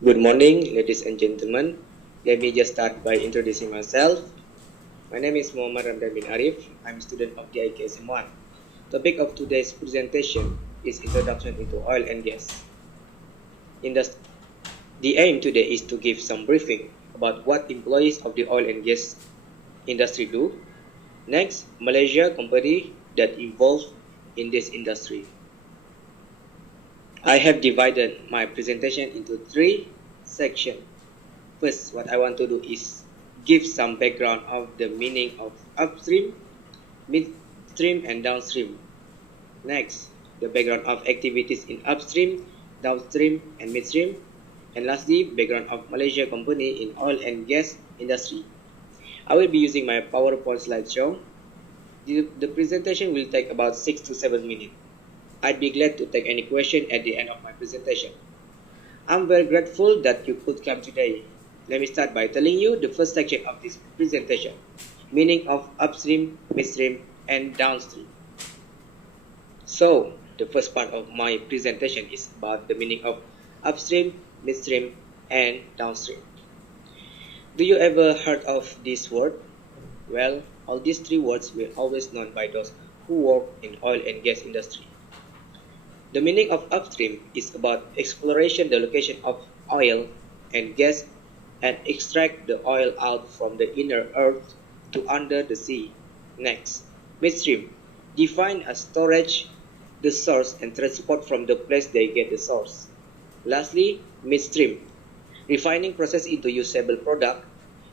Good morning, ladies and gentlemen. Let me just start by introducing myself. My name is Muhammad Ramdhan bin Arif. I'm a student of the IKSM1. Topic of today's presentation is Introduction into Oil and Gas Industry. The aim today is to give some briefing about what employees of the oil and gas industry do. Next, Malaysia company that involved in this industry. I have divided my presentation into three sections. First, what I want to do is give some background of the meaning of upstream, midstream, and downstream. Next, the background of activities in upstream, downstream, and midstream. And lastly, background of Malaysia company in oil and gas industry. I will be using my PowerPoint slideshow. The presentation will take about 6 to 7 minutes. I'd be glad to take any question at the end of my presentation. I'm very grateful that you could come today. Let me start by telling you the first section of this presentation, meaning of upstream, midstream, and downstream. So, the first part of my presentation is about the meaning of upstream, midstream, and downstream. Do you ever heard of this word? Well, all these three words were always known by those who work in oil and gas industry. The meaning of upstream is about exploration the location of oil and gas and extract the oil out from the inner earth to under the sea. Next, midstream, define as storage, the source, and transport from the place they get the source. Lastly, midstream, refining process into usable product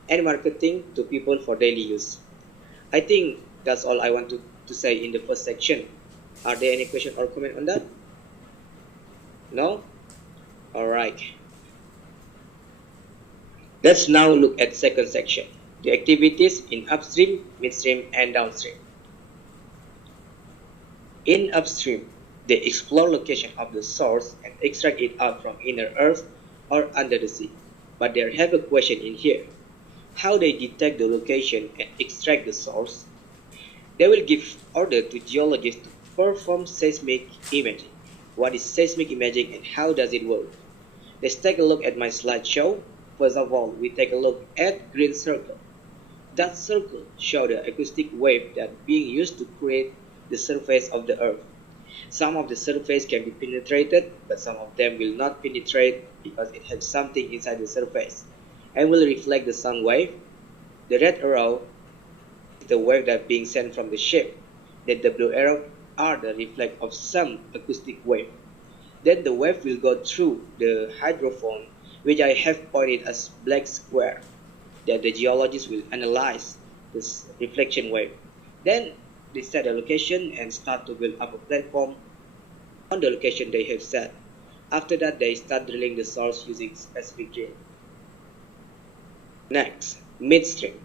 and marketing to people for daily use. I think that's all I want to say in the first section. Are there any question or comment on that? No? Alright. Let's now look at second section, the activities in upstream, midstream, and downstream. In upstream, they explore location of the source and extract it out from inner earth or under the sea. But there have a question in here. How they detect the location and extract the source? They will give order to geologists to perform seismic imaging. What is seismic imaging and how does it work? Let's take a look at my slideshow. First of all, we take a look at green circle. That circle shows the acoustic wave that being used to create the surface of the earth. Some of the surface can be penetrated, but some of them will not penetrate because it has something inside the surface and will reflect the sound wave. The red arrow is the wave that being sent from the ship. Then the blue arrow are the reflect of some acoustic wave. Then the wave will go through the hydrophone, which I have pointed as black square, that the geologists will analyze this reflection wave. Then they set a location and start to build up a platform on the location they have set. After that, they start drilling the source using specific drill. Next, midstream.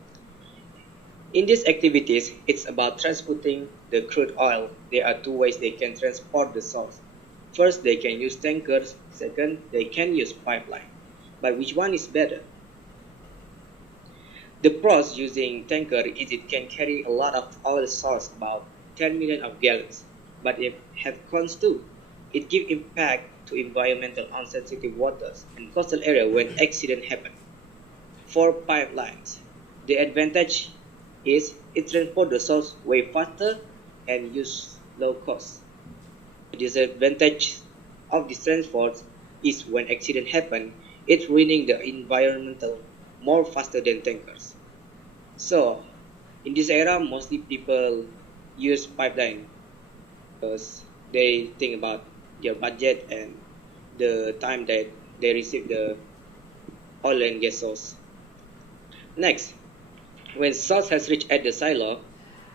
In these activities, it's about transporting the crude oil. There are two ways they can transport the source. First, they can use tankers. Second, they can use pipeline. But which one is better? The pros using tanker is it can carry a lot of oil source, about 10 million of gallons. But it have cons too. It gives impact to environmental unsensitive waters and coastal area when accident happen. For pipelines, the advantage is it transport the source way faster and use low cost. The disadvantage of this transport is when accident happen, it's ruining the environmental more faster than tankers. So, in this era, mostly people use pipeline because they think about their budget and the time that they receive the oil and gas source. Next, when source has reached at the silo,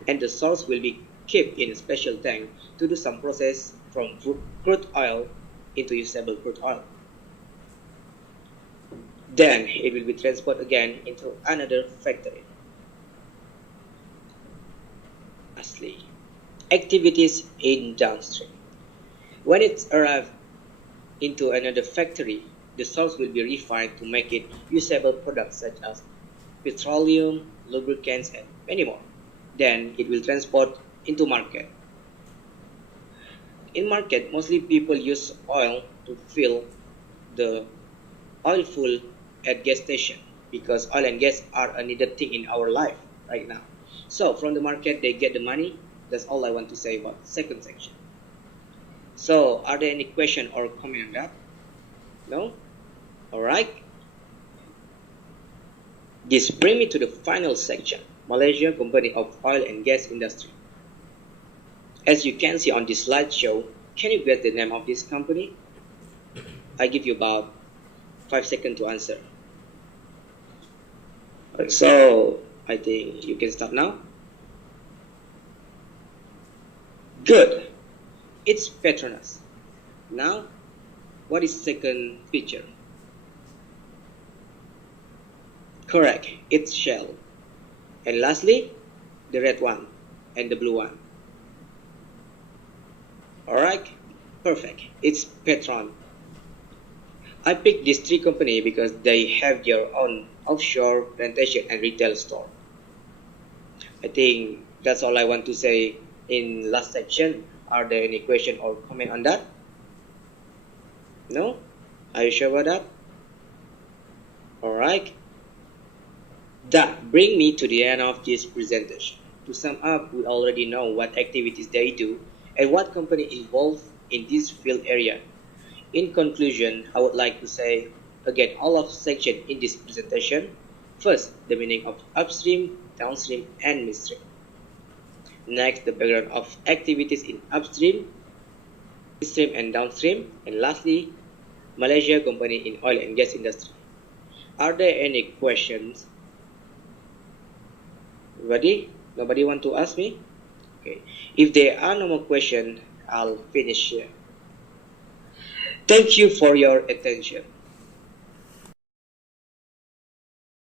and the source will be kept in a special tank to do some process from crude oil into usable crude oil. Then it will be transported again into another factory. Lastly, activities in downstream. When it's arrived into another factory, the source will be refined to make it usable products such as petroleum, lubricants, and many more. Then it will transport into market. In market, mostly people use oil to fill the oil full at gas station because oil and gas are a needed thing in our life right now. So from the market they get the money. That's all I want to say about second section. So are there any question or comment on that? No? Alright. This brings me to the final section, Malaysia Company of Oil and Gas Industry. As you can see on this slideshow, can you guess the name of this company? I give you about 5 seconds to answer. So I think you can start now. Good. It's Petronas. Now, what is second picture? Correct. It's Shell. And lastly, the red one and the blue one. Alright, perfect. It's Petron. I picked these three companies because they have their own offshore plantation and retail store. I think that's all I want to say in last section. Are there any question or comment on that? No? Are you sure about that? Alright. That brings me to the end of this presentation. To sum up, we already know what activities they do and what company involved in this field area. In conclusion, I would like to say again all of section in this presentation. First, the meaning of upstream, downstream, and midstream. Next, the background of activities in upstream, midstream, and downstream. And lastly, Malaysia Company in Oil and Gas Industry. Are there any questions? Ready? Nobody want to ask me? Okay. If there are no more questions, I'll finish here. Thank you for your attention.